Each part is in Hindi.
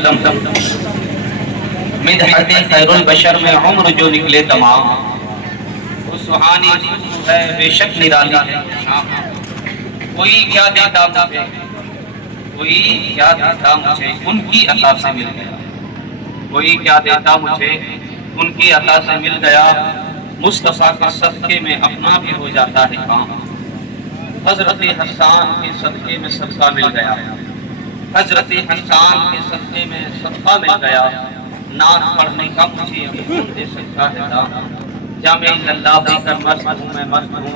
वसल्लम मिदहत खैरुल बशर में उम्र जो निकले तमाम, वो सुहानी है बेशक निराली है। कोई क्या देता मुझे, कोई क्या देता मुझे, उनकी अता से मिल गया। कोई क्या देता मुझे, उनकी अता से मिल गया। मुस्तफ़ा के सदक़े में अपना भी हो जाता है काम। हजरत हसन के सदक़े में सदका मिल गया। हजरत हसन के सदक़े में सदका मिल गया। नात पढ़ने का मुझे अभी दे सकता है दाम। जामे अल्लाह कर मस्त हूँ, मैं मस्त हूँ।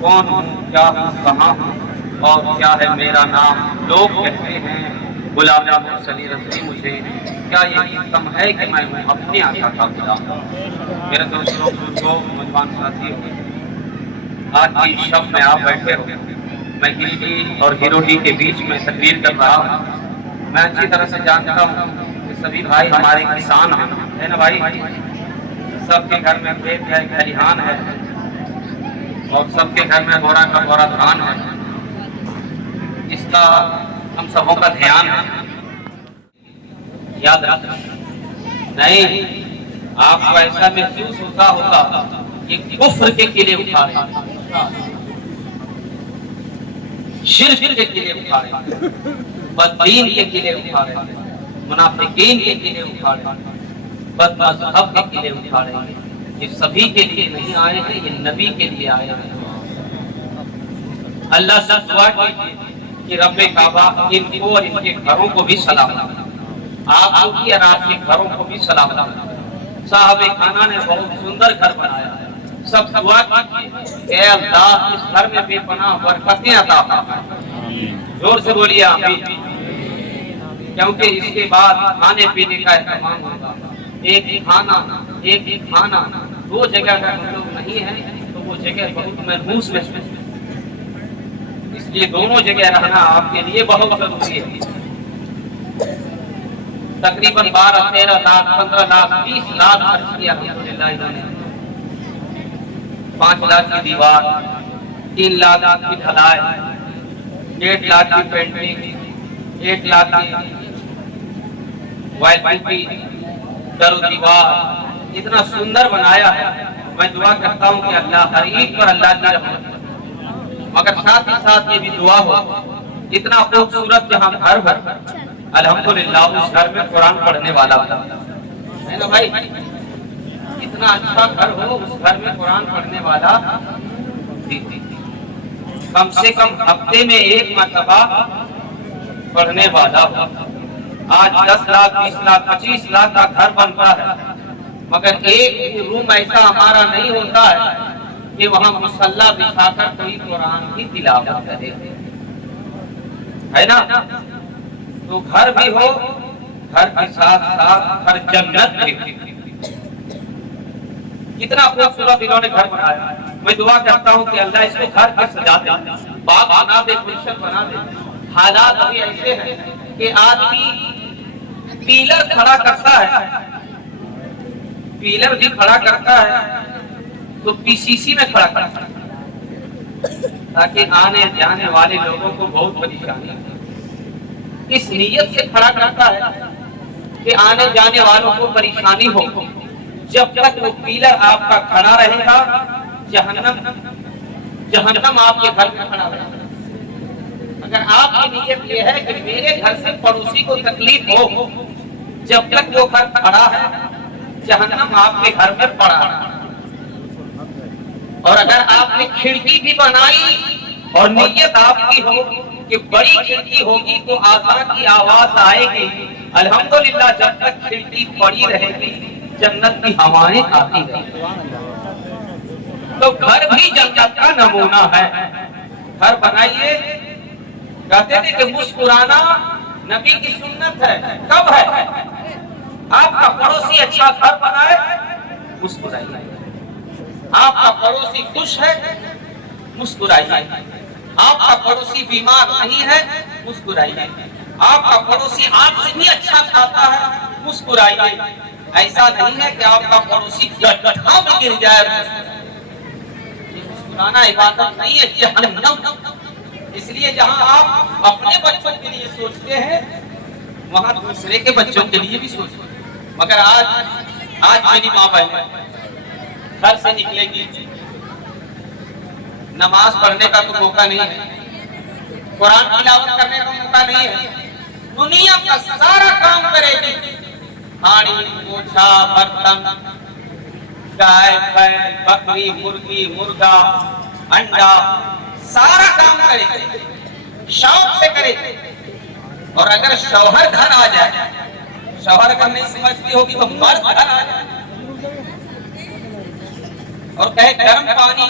कौन हूँ, क्या हूँ, कहाँ हूँ और क्या है मेरा नाम। लोग कहते हैं गुलाम मुरसली रज़ी मुझे, क्या ये कम है कि मैं हूँ अपने आका का गुलाम। मेरे दोस्तों को मेहमान साथी, आज की शब में आप बैठे हो, मैं गिरिडीह और हिरोडी के बीच में तकरीर कर रहा हूँ। मैं अच्छी तरह से जानता हूँ कि सभी भाई हमारे किसान हैं, है ना भाई। सबके घर में खेत है, खलिहान है और सबके घर में बोरा का बोरा धान है। इसका हम सबों का ध्यान है। याद रखना नहीं, आपको ऐसा महसूस होता होगा कि कुफ्र के किले उठा रहे, शिर्क के किले उठा रहे, बददीन के किले उठा रहे, मुनाफिकीन के किले उठा रहे, बदमज़हब के किले उठा रहे हैं। ये सभी के लिए नहीं आए हैं, ये नबी के लिए आए हैं। अल्लाह से दुआ कीजिए कि रब्बे काबा इनको और इनके घरों को भी सलामत, आपको भी और आपके घरों को भी सलामत। साहबे खाना ने बहुत सुंदर घर बनाया। सब दुआ कीजिए, ऐ अल्लाह इस घर में बेपनाह बरकतें अता फरमाए। जोर से बोलिए आमीन। क्योंकि इसके बाद खाने पीने का एहतमाम होगा। एक ही खाना दो जगह अगर हम लोग नहीं है तो वो जगह बहुत महसूस महसूस, इसलिए दोनों जगह रहना आपके लिए बहुत जरूरी है। तकरीबन 12, 13 लाख, 15 लाख, 20 लाख खर्च किया अल्हम्दुलिल्लाह इन्होंने। 5 लाख की दीवार, 3 लाख की ढलाई, 1.5 लाख की पेंटिंग, 1 लाख की वाइट दर दीवार, इतना सुंदर बनाया है। मैं दुआ करता हूँ कि अल्लाह हर ईद पर अल्लाह की रहमत, मगर साथ ही साथ ये भी दुआ हो इतना खूबसूरत जहाँ घर हो, अल्हम्दुलिल्लाह उस घर में कुरान पढ़ने वाला है ना भाई। इतना अच्छा घर हो, उस घर में कुरान पढ़ने वाला कम से कम हफ्ते में 1 मरतबा पढ़ने वाला हो। आज 10 लाख, 20 लाख, 25 लाख का घर बनता है, मगर एक रूम ऐसा हमारा नहीं होता है कि वहाँ मुसल्ला बिछाकर कोई कुरान की तिलावत करे, है ना। तो घर भी हो, घर के साथ साथ घर जन्नत भी। कितना खूबसूरत इन्होंने घर बनाया। मैं दुआ करता हूँ कि अल्लाह इसको घर के सजा दे, बाग बना दे, गुलशन बना दे। हालात अभी ऐसे हैं कि आदमी पीलर खड़ा करता है, पीलर भी खड़ा करता है तो पीसीसी में खड़ा करता है, ताकि आने जाने वाले लोगों को बहुत परेशानी। इस नीयत से खड़ा करता है कि आने जाने वालों को परेशानी हो। जब तक वो पीलर आपका खड़ा रहेगा, जहन्नम आपके घर में खड़ा रहेगा। अगर आपकी नीयत ये है कि मेरे घर से पड़ोसी को तकलीफ हो, जब तक वो घर खड़ा है, जहन्नम आपके घर में पड़ा है। और अगर आपने खिड़की भी बनाई और नीयत आपकी हो कि बड़ी खिड़की होगी तो आज़ान की आवाज आएगी, अल्हम्दुलिल्लाह जब तक खिड़की पड़ी रहेगी जन्नत की हवाएं आती रहेंगी। तो घर भी जन्नत का नमूना है। घर बनाइए। कहते थे कि मुस्कुराना नबी की सुन्नत है। कब है? आपका पड़ोसी अच्छा घर बनाए, मुस्कुराइए। आपका पड़ोसी खुश है, मुस्कुराइए। आपका पड़ोसी बीमार नहीं है, मुस्कुराइए। आपका पड़ोसी आपसे भी अच्छा खाता है, मुस्कुराइए। ऐसा नहीं है कि आपका पड़ोसी गड्ढा में गिर जाए। ये मुस्कुराना इबादत नहीं है, जहन्नम। इसलिए जहां आप अपने बच्चों के लिए सोचते हैं, वहां दूसरे के बच्चों के लिए भी सोचो। मगर आज मेरी माँ बहन घर से निकलेगी, नमाज पढ़ने का तो मौका नहीं है, कुरान तिलावत करने का मौका नहीं है, दुनिया का सारा काम करेगी, हाड़ी पोछा बर्तन, गाय बैल बकरी मुर्गी मुर्गा अंडा सारा काम करेगी, शौक से करेगी। और अगर शौहर घर आ जाए, शौहर अगर नहीं समझती होगी तो मर्द घर आ जाए और कहे गर्म पानी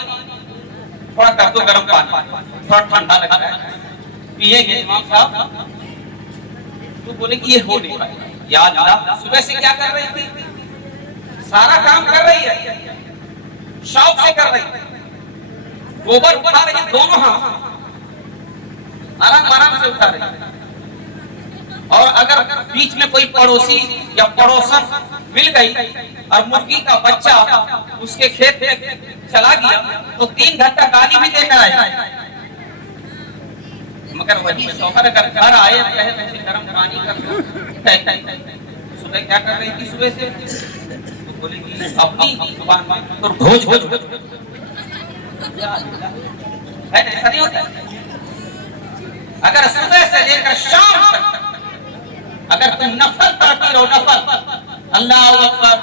थोड़ा कर दो, गर्म पानी थोड़ा ठंडा लग रहा है, पिएंगे इमाम साहब, तो बोले कि ये हो नहीं पाएगा। याद अल्लाह सुबह से क्या कर रही थी, सारा काम कर रही है, शौक से कर रही है, गोबर उठा रही है, दोनों हाथ आराम आराम से उठा रही है। और अगर बीच में कोई पड़ोसी या पड़ोसन मिल गई और मुर्गी का बच्चा उसके खेत में चला गया तो 3 घंटा गाली भी देकर आए। मगर वही शौहर अगर घर आए कहे गर्म पानी कर दो, सुबह क्या कर रही थी, सुबह से तो बोलेगी अपनी जुबान में तो भोज भोज है, ऐसा नहीं होता। अगर सुबह से लेकर शाम तक अगर तुम नफल पढ़ती रहो, नफल अल्लाह अकबर,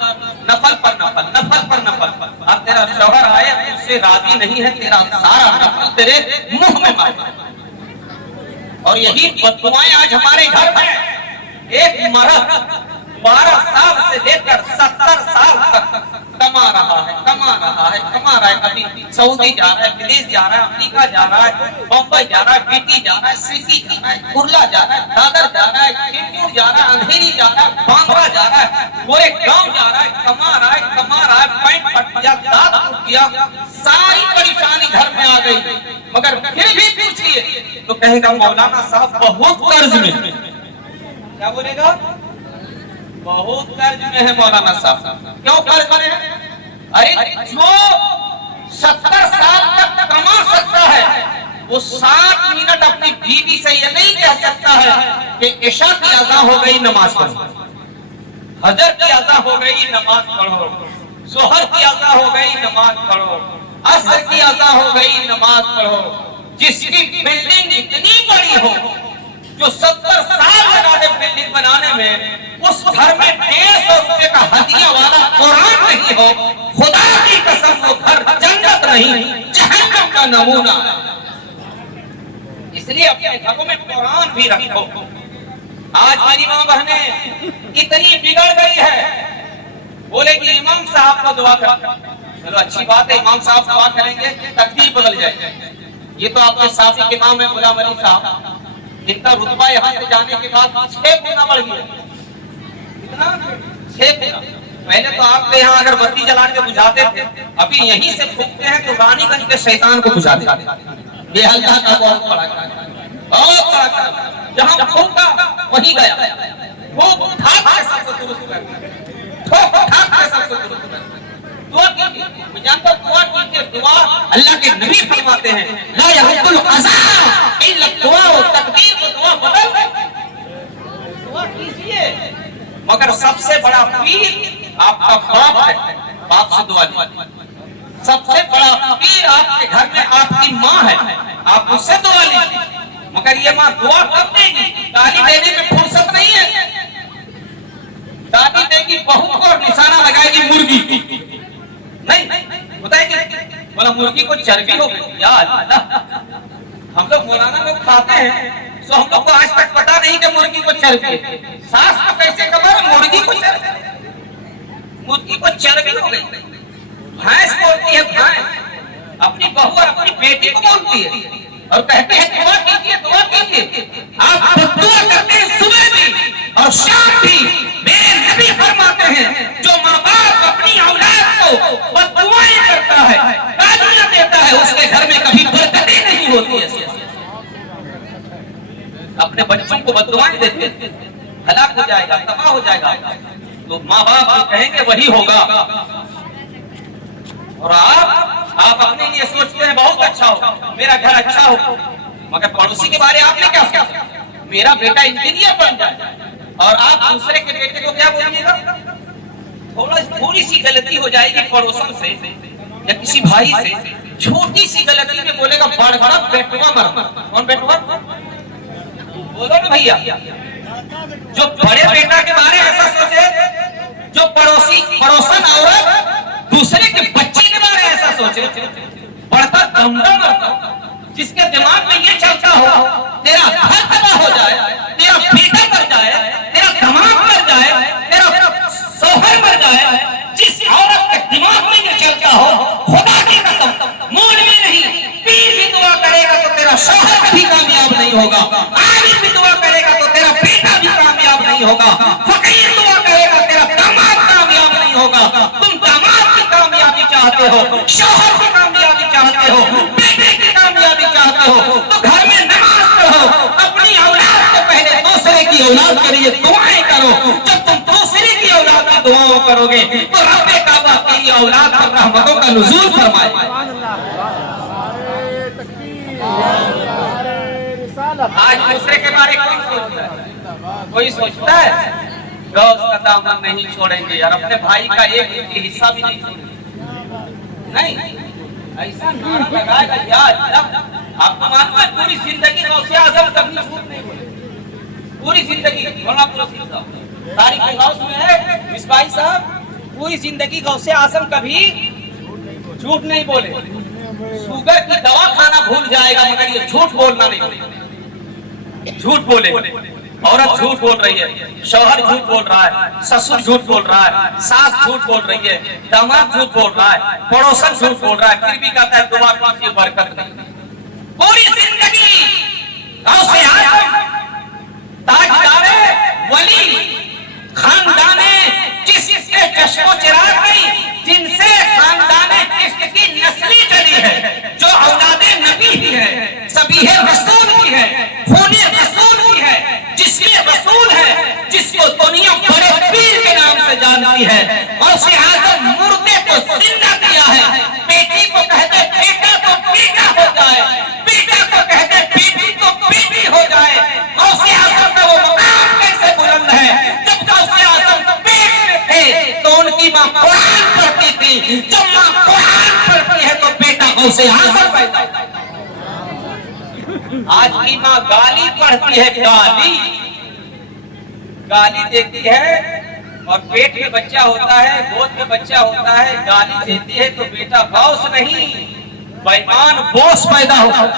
नफल पर नफल, नफल पर नफल, और तेरा शौहर आए उससे राजी नहीं है, तेरा सारा नफल तेरे मुंह में मारे। और यही बददुआएं आज हमारे घर में। एक मर्द 12 साल से लेकर 70 साल तक कमा रहा है, कमा रहा है, कमा रहा है, कभी सऊदी जा रहा है, विदेश जा रहा है, अमेरिका जा रहा है, बम्बई जा रहा है, बीटी जा रहा है, सिटी जा रहा है, कुर्ला जा रहा है, दादर जा रहा है, खिमपुर जा रहा है, अंधेरी जा रहा है, बांद्रा जा रहा है, पूरे गांव जा रहा है, कमा रहा है, कमा रहा है, पैंट फट गया, दांत टूट गया, सारी परेशानी घर में आ गई। मगर फिर भी पूछिए तो कहेगा मौलाना साहब बहुत कर्ज में। क्या बोलेगा? बहुत कर्ज में है मौलाना साहब। क्यों कर्ज में है? अरे जो 70 साल तक कमा सकता है वो 7 मिनट अपनी बीवी से ये नहीं कह सकता है कि इशा की अज़ा हो गई नमाज पढ़ो, हजर की अज़ा हो गई नमाज पढ़ो, जोहर की अज़ा हो गई नमाज पढ़ो, असर की अज़ा हो गई नमाज पढ़ो। जिसकी बिल्डिंग इतनी बड़ी हो, जो 70 साल लगा दे बिल्डिंग बनाने में, उस घर में 150 रुपए का हदिया वाला कुरान नहीं हो, खुदा की कसम वो घर जन्नत नहीं जहन्नम का नमूना है। इसलिए अपने घरों में कुरान भी रखो। आज मेरी माँ बहनें इतनी बिगड़ गई है, बोलेगी इमाम साहब को दुआ कर। चलो अच्छी बात है, इमाम साहब दुआ करेंगे तकदीर बदल जाएगी। ये तो आपके साथी के नाम है गुलाम अली साहब, जिनका रुतबा यहाँ से जाने के बाद 6 गुना बढ़ गया। कितना? 6 गुना। पहले तो आपके यहाँ अगर बत्ती जला के बुझाते थे, अभी यहीं से फूकते हैं तो रानीगंज के शैतान को बुझा देते हैं। ये हल्का का बहुत बड़ा जहाँ फूका वहीं गया, फूक ठाक के सबको दुरुस्त कर दिया, ठोक ठाक के सबको दुरुस्त कर दिया। दुआ कीजिए, मैं जानता हूं दुआ कीजिए। दुआ अल्लाह के नबी फरमाते हैं ला यहुद्दुल अज़ा इल्ला दुआ, तकदीर को दुआ बदल दे। दुआ कीजिए, मगर सबसे बड़ा पीर आपका बाप है, बाप से दुआ लीजिए। सबसे बड़ा पीर आपके घर में आपकी माँ है, आप उससे दुआ लीजिए। मगर ये माँ दुआ कब देगी? गाली देने में फुर्सत नहीं है। गाली देगी बहू को और निशाना लगाएगी मुर्गी नहीं बताएंगे, बोला मुर्गी को चर्बी हो गई। यार हम लोग मौलाना लोग खाते हैं, तो हम लोग को आज तक पता नहीं कि मुर्गी को चर्बी है। सास को कैसे खबर मुर्गी को चर्बी? मुर्गी को चर्बी हो गई। भैंस बोलती है, भैंस अपनी बहू और अपनी बेटी को बोलती है और कहते हैं दुआ कीजिए, दुआ कीजिए। आप दुआ करते हैं सुबह भी और शाम भी। मेरे नबी फरमाते हैं जो माँ बाप अपनी औलाद को बददुआएं करता है, गालियां देता है, उसके घर में कभी बरकतें नहीं होती है। अपने बच्चों को बददुआएं देते हैं, हलाक हो जाएगा, तबाह हो जाएगा। तो माँ बाप जो कहेंगे वही होगा। और आप अपने लिए सोचते हैं बहुत अच्छा हो, मेरा घर अच्छा हो, मगर पड़ोसी के बारे में आपने क्या सोचा? मेरा बेटा इंजीनियर बन जाए और आप दूसरे के बेटे को क्या बोलिएगा? थोड़ी सी गलती हो जाएगी पड़ोसन से या किसी भाई से, छोटी सी गलती में बोलेगा बड़का बेटवा मर। कौन बेटवा? बोलो ना भैया। जो बड़े बेटा के बारे में ऐसा सोचे, जो पड़ोसन औरत दूसरे के बच्चे के बारे में ऐसा सोचे, बड़का दमदा मरता, जिसके दिमाग में ये चलता हो तेरा घर तबाह हो जाए, तेरा बेटा मर जाए, तेरा दामाद मर जाए, तेरा शौहर मर जाए, जिस औरत के दिमाग में ये चलता हो, खुदा की कसम मौलवी नहीं, पीर भी दुआ करेगा तो तेरा शौहर कभी कामयाब नहीं होगा, आलिम भी दुआ करेगा तो तेरा बेटा भी कामयाब नहीं होगा, फकीर दुआ करेगा तेरा दामाद कामयाब नहीं होगा। तुम दामाद की कामयाबी चाहते हो, शौहर की कामयाबी चाहते हो, बेटे की कामयाबी चाहते हो, तो घर में नमाज पढ़ो, अपनी औलाद से पहले दूसरे की औलाद के लिए दुआएं करो। जब तुम दूसरे की औलाद की दुआओं करोगे तो रब्बे काबा तेरी औलाद पर रहमतों का नुज़ूल फरमाएगा। आज दूसरे के बारे में कौन सोचता है? कोई सोचता है? गौस का दामन नहीं छोड़ेंगे यार, अपने भाई का एक हिस्सा भी नहीं छोड़ेंगे। नहीं, ऐसा नारा लगाएगा यार, आपको मालूम है पूरी जिंदगी गौसे आजम कभी झूठ नहीं बोले, पूरी जिंदगी। तारीख गौस में है मिसबाई साहब, पूरी जिंदगी गौसे आजम कभी झूठ नहीं बोले। शुगर की दवा खाना भूल जाएगा मगर ये झूठ बोलना नहीं बोलेगा। झूठ बोले, औरत झूठ बोल रही है, शौहर झूठ बोल रहा है, ससुर झूठ बोल रहा है, सास झूठ बोल रही है, दामाद झूठ बोल रहा है, पड़ोसन झूठ बोल रहा है, फिर भी कहता है दुआ कीजिए बरकत नहीं। पूरी जिंदगी गौसे आजम, ताजदारे वली, खानदाने जिसके चश्मो चिराग नहीं, जिनसे खानदाने किसकी नस्ली चली है, जो औलादे नबी की है, सबीहे रसूल की है, खूने रसूल की है, जिसके रसूल है, जिसको दुनिया बड़े पीर के नाम से जानती है। और से आजम मुर्दे को जिंदा किया है। बेटी को कहते बेटा तो बेटा हो जाए, बेटा को कहते बेटी तो बेटी हो जाए। और से आजम का वो मकाम कैसे बुलंद है, जब गौसे आजम पेट में थे तो उनकी माँ कुरान पढ़ती थी, जब माँ कुरान पढ़ती है तो बेटा गौसे आजम पैदा होता है। आज की माँ गाली पढ़ती है, गाली देती है, और पेट में बच्चा होता है, गोद में बच्चा होता है, गाली देती है तो बेटा गौस नहीं बेईमान बोस पैदा होता है।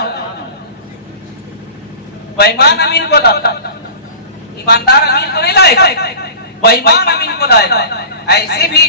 बेईमान अमीन को लाता, ईमानदार अमीन को नहीं लाएगा, बेईमान अमीन को लाएगा। ऐसे भी